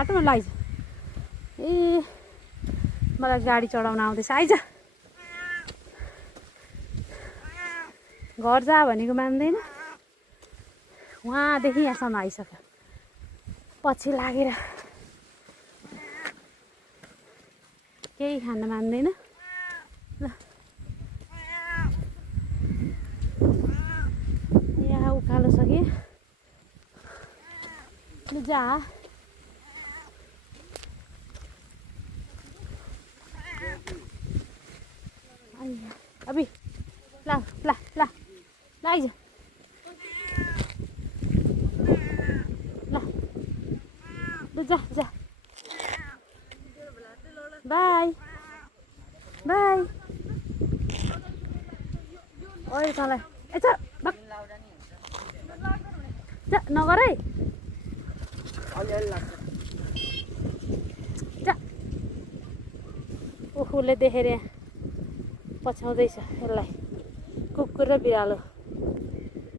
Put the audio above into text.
बाटोमा लैज ए मलाई गाडी चढाउन आउँदैछ आइज घर जा भनेको मान्दैन वहाँदेखि यहाँसम्म आइसक्यो पछि लागेर केही खान मान्दैन ल यहाँ उकालो छ कि ल जा अभी ला ला ला ला आइज ला ल जा जा बाई बाई ओइ तँलाई ए जा नगर है जा उखुले देखेर पछ्याउँदैछ यसलाई कुकुर र बिरालो